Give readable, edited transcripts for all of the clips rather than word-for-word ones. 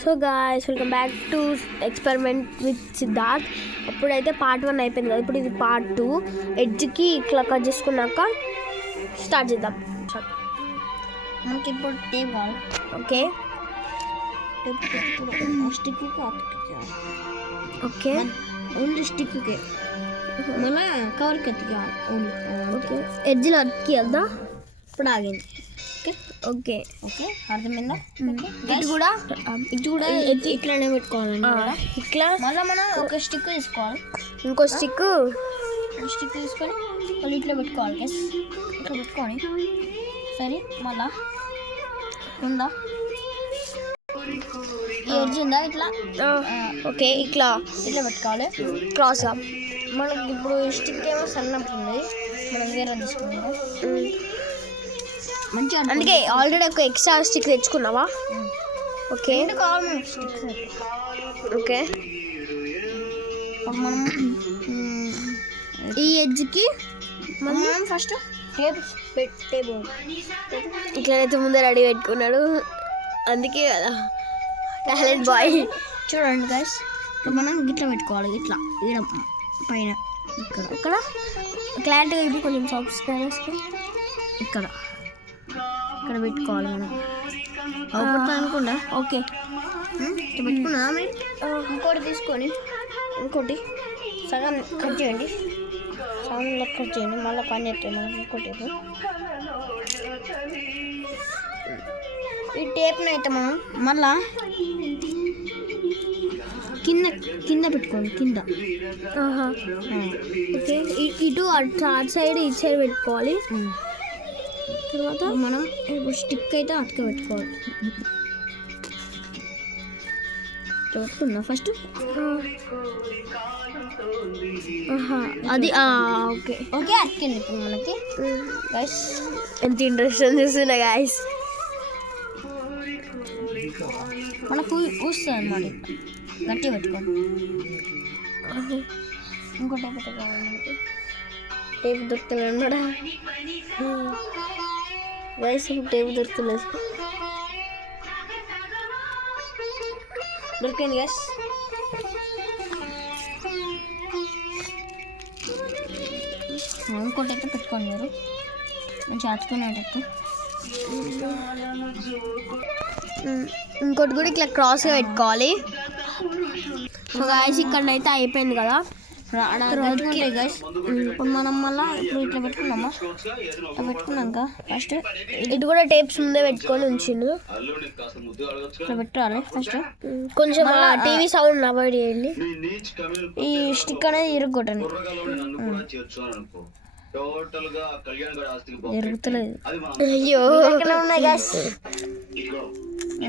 So guys welcome back to experiment with Siddharth. అప్పుడైతే part 1 అయిపోయింది కదా, ఇప్పుడు ఇది పార్ట్ 2. ఎడ్జ్కి ఇట్లా కట్ చేసుకున్నాక స్టార్ట్ చేద్దాం. మనకి ఇప్పుడు టేప్ కావాలి. ఓకే స్టిక్ ఓకే ఓన్లీ స్టిక్కే, మళ్ళీ కవర్కి ఎత్తికాలి ఓన్లీ. ఓకే ఎడ్జ్లో అతికిద్దా. ఇప్పుడు ఆగింది. ఓకే ఓకే ఓకే అర్థమైందా? ఇటు కూడా ఇట్లానే పెట్టుకోవాలండి. ఇట్లా మళ్ళీ మనం ఒక స్టిక్ తీసుకోవాలి, ఇంకో స్టిక్ తీసుకొని మళ్ళీ ఇట్లా పెట్టుకోవాలి. గైస్ ఇట్లా పెట్టుకొని సరే మళ్ళా ఉందా ఈ ఎడ్జ్ ఉందా ఇట్లా. ఓకే ఇట్లా పెట్టుకోవాలి క్రాస్గా. మనకి ఇప్పుడు స్టిక్ ఏమో సన్నప్పుడు ఉంది, మనం వేరే తీసుకున్నాం మంచిగా. అందుకే ఆల్రెడీ ఒక ఎక్స్ట్రా స్టిక్ తెచ్చుకున్నావా? ఓకే కావాలి మనకి స్టిక్స్. ఓకే మనం ఈ ఎడ్జ్కి మనం ఫస్ట్ టేప్ ఇట్లనైతే ముందే రెడీ పెట్టుకున్నాడు, అందుకే కదా టాలెంట్ బాయ్. చూడండి గైస్, మనం గిట్లా పెట్టుకోవాలి. ఇట్లా ఈడ పైన ఇక్కడ క్లారిటీగా ఇప్పుడు కొంచెం సబ్స్క్రైబర్స్కి ఇక్కడ పెట్టుకోవాలి మనం. అవుతుంది అనుకుండా. ఓకే పెట్టుకున్నా. ఇంకోటి తీసుకొని ఇంకోటి సగం కట్ చేయండి, సగంలో కట్ చేయండి, మళ్ళీ పని చేస్తాయి మనం. ఇంకోటి ఈ టేప్ని అయితే మనం మళ్ళా కింద పెట్టుకోండి. కింద ఓకే ఇటు అటు సైడ్ ఇటు సైడ్ పెట్టుకోవాలి. తర్వాత మనం ఇప్పుడు స్టిక్ అయితే అటుక పెట్టుకోవాలి. పెట్టుకున్నా ఫస్ట్ అది ఓకే ఓకే అతికింది. ఇప్పుడు మనకి గైస్ ఎంత ఇంట్రెస్ట్ చూస్తున్నా గైస్. మనకు వస్తుంది అన్నమాట. గట్టిగా పెట్టుకోండి. ఇంకో టేప్ కావాలి. టేప్ దొరుకుతుంది అన్నమాట గైస్. టేప్ దొరుకుతున్నది, దొరికింది గైస్. ఇంకోటి అయితే పెట్టుకోండి మీరు మంచిగా అతుకునేటట్టు. ఇంకోటి కూడా ఇట్లా క్రాస్గా పెట్టుకోవాలి. సో గాయస్ ఇక్కడైతే అయిపోయింది కదా. గైస్ ఇప్పుడు మనం మళ్ళీ ఇప్పుడు ఇట్లా పెట్టుకున్నామా, ఇట్లా పెట్టుకున్నాక ఫస్ట్ ఇటు కూడా టేప్స్ ముందే పెట్టుకొని ఉంచిండు. ఇట్లా పెట్టాలి ఫస్ట్. కొంచెం టీవీ సౌండ్ అవాయిడ్ చేయండి. ఈ స్టిక్ అనేది ఇరుగొట్టండి. జరుగుతలేదు. అయ్యో ఉన్నాయి గ్యాస్,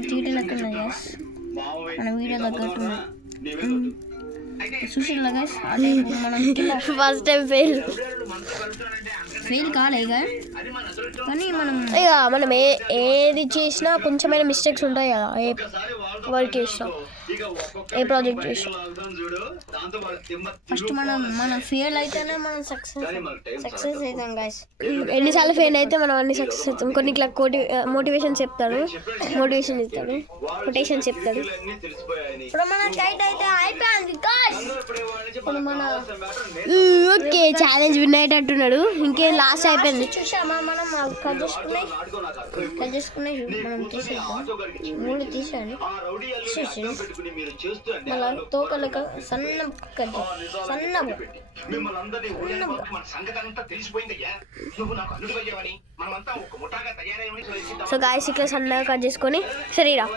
తీట లెక్క ఉన్నాయి గ్యాస్. మన వీడియో తగ్గట్టు చూసిలా గ్యాస్. అదే మనం ఫస్ట్ టైం ఫెయిల్ కాలే కానీ మనం ఏది చేసినా కొంచెమైనా మిస్టేక్స్ ఉంటాయి కదా. ఏ వర్క్ చేసినా, ఏ ప్రాజెక్ట్ చేసినా ఫస్ట్ మనం ఫెయిల్ అయితేనే మనం సక్సెస్ అవుతాం గైస్. ఎన్నిసార్లు ఫెయిల్ అయితే మనం అన్ని సక్సెస్ అవుతాం. కొన్ని ఇట్లా మోటివేషన్ చెప్తాడు, కొటేషన్ చెప్తాడు. ఇప్పుడు మన టైట్ అయితే అయిపోయింది గైస్. ఇప్పుడు మన ఓకే ఛాలెంజ్ విన్ అయ్యేటట్టున్నాడు. ఇంకేం లాస్ట్ అయిపోయింది. చూసామా మనం కట్ చేసుకున్నాయి మనం తీసేద్దాం. 3 తీసేయండి. మళ్ళీ తోకలక సన్న కట్ సో గాయస్ ఇట్లా సన్నగా కట్ చేసుకొని సరేరా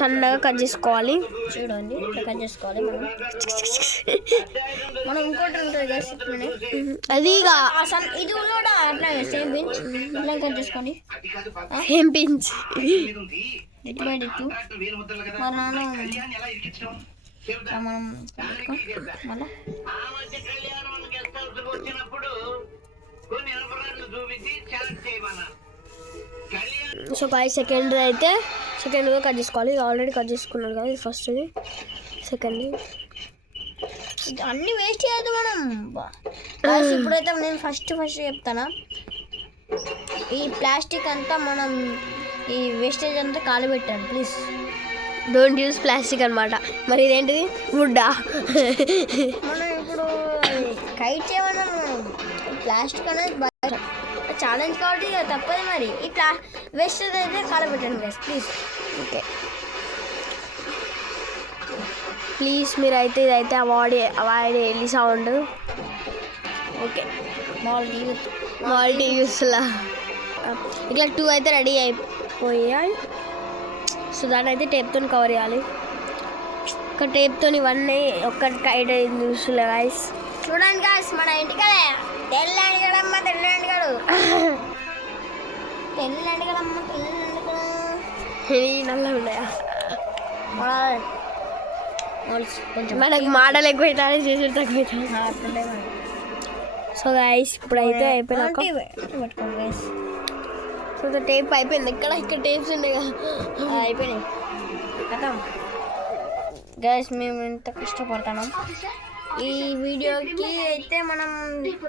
సన్నగా కట్ చేసుకోవాలి. చూడండి ఇట్లా కట్ చేసుకోవాలి మనం ఇంకోటి ఉంటుంది గైస్. అది ఇది కూడా అట్లా సేమ్ పించ్ ఇట్లా కట్ చేసుకోండి. సేమ్ పించ్ ఇటు బయట ఇటు మా నాన్న మనం మళ్ళా సో గాయస్ సెకండ్ గా కట్ చేసుకోవాలి. ఆల్రెడీ కట్ చేసుకున్నాడు కదా, ఇది ఫస్ట్, ఇది సెకండ్. అన్నీ వేస్ట్ చేయద్దు మనం. ఇప్పుడైతే నేను ఫస్ట్ చెప్తానా, ఈ ప్లాస్టిక్ అంతా మనం ఈ వేస్టేజ్ అంతా కాలు పెట్టాను ప్లీజ్. డోంట్ యూస్ ప్లాస్టిక్ అనమాట. మరి ఇదేంటిది వుడ్డా? మనం ఇప్పుడు కైట్ చేయమన్నా ప్లాస్టిక్ అనేది ఛాలెంజ్ కాబట్టి ఇక తప్పదు. మరి ఈ వేస్ట్ అయితే కాలబెట్టండి గైస్ ప్లీజ్. ఓకే ప్లీజ్ మీరైతే ఇదైతే అవాయిడ్ వెళ్ళి సౌండ్. ఓకే మాల్టీ యూస్లా ఇట్లా 2 అయితే రెడీ అయిపోయాయి. సో దాన్ని అయితే టేప్తో కవర్ చేయాలి. ఒక టేప్తో ఇవన్నీ ఒక్కటి కైట్ అయింది చూసులే గాయస్. చూడండి గాయస్ మన ఇంటికలే తెల్లండి కదమ్మ తెల్లండి కడు తెల్లండి కదమ్మ తెల్లండి కదా నల్ల ఉన్నాయా కొంచెం మనకు మాటలు ఎక్కువైతే చేసి తక్కువైతే. సో గాయస్ ఇప్పుడైతే అయిపోయినాక పెట్టుకోండి గైస్. సో టేప్ అయిపోయింది. ఇక్కడ టేప్స్ ఉన్నాయి కదా అయిపోయినాయి కదా గైస్. మేము ఎంత కష్టపడతాం ఈ వీడియోకి అయితే మనం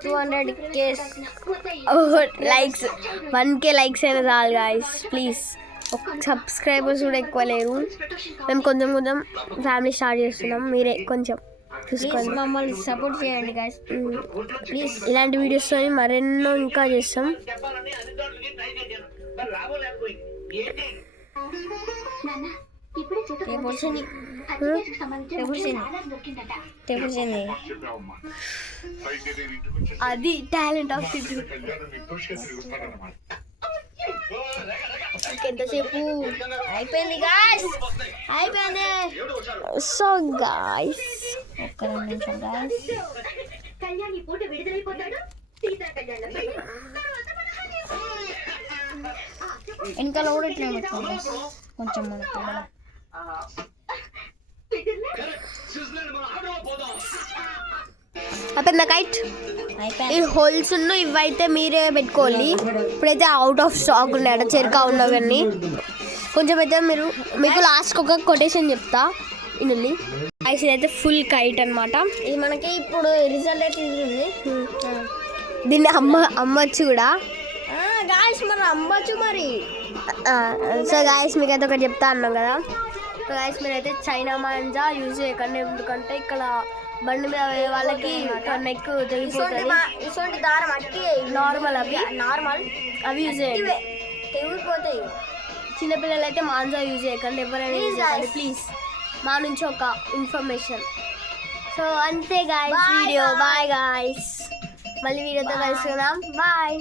200K లైక్స్ 1K లైక్స్ అయినా చాలు గాయస్ ప్లీజ్. ఒక సబ్స్క్రైబర్స్ కూడా ఎక్కువ లేరు. మేము కొంచెం ఫ్యామిలీ స్టార్ట్ చేస్తున్నాం. మీరే కొంచెం చూసుకోండి, మమ్మల్ని సపోర్ట్ చేయండి గైస్ ప్లీజ్. ఇలాంటి వీడియోస్తో మరెన్నో ఇంకా చేస్తాం. అది టాలెంట్ ఆఫ్ సిటీ. ఎంతసేపు అయిపోయింది గాయ్స్ అయిపోయింది. సో గాయ్స్ ఒక్క 2 నిమిషాలు గాయ్స్. వెనకాల కూడా ఇట్లా పెట్టుకోండి కొంచెం మనకు అయిపోయింది కైట్. ఈ హోల్స్ ఇవైతే మీరే పెట్టుకోవాలి. ఇప్పుడైతే అవుట్ ఆఫ్ స్టాక్ ఉన్నాయట చెరుకా ఉన్నవన్నీ. కొంచెం అయితే మీకు లాస్ట్కి ఒక కొటేషన్ చెప్తా ఇల్లు. ఐస్ ఇదైతే ఫుల్ కైట్ అనమాట. ఇది మనకి ఇప్పుడు రిజల్ట్ అయితే ఇది. దీన్ని అమ్మచ్చు కూడా గాయస్ మనం అమ్మచ్చు మరి. సో గాయస్ మీకైతే ఒకటి చెప్తా అన్నాం కదా. సో గాయస్ మీరైతే చైనా మాంజా యూజ్ చేయకండి. ఎందుకంటే ఇక్కడ బండి మీద వాళ్ళకి నెక్ తెగిపోతుంది. దారం అట్టి నార్మల్ అవి యూజ్ చేయండి. తెగిపోతాయి. చిన్నపిల్లలు అయితే మాంజా యూజ్ చేయకండి. ఎవరైనా యూజ్ చేయండి ప్లీజ్. మా నుంచి ఒక ఇన్ఫర్మేషన్. సో అంతే గాయస్ వీడియో. Bye guys. మళ్ళీ వీడియోతో కలుసుకుందాం. బాయ్.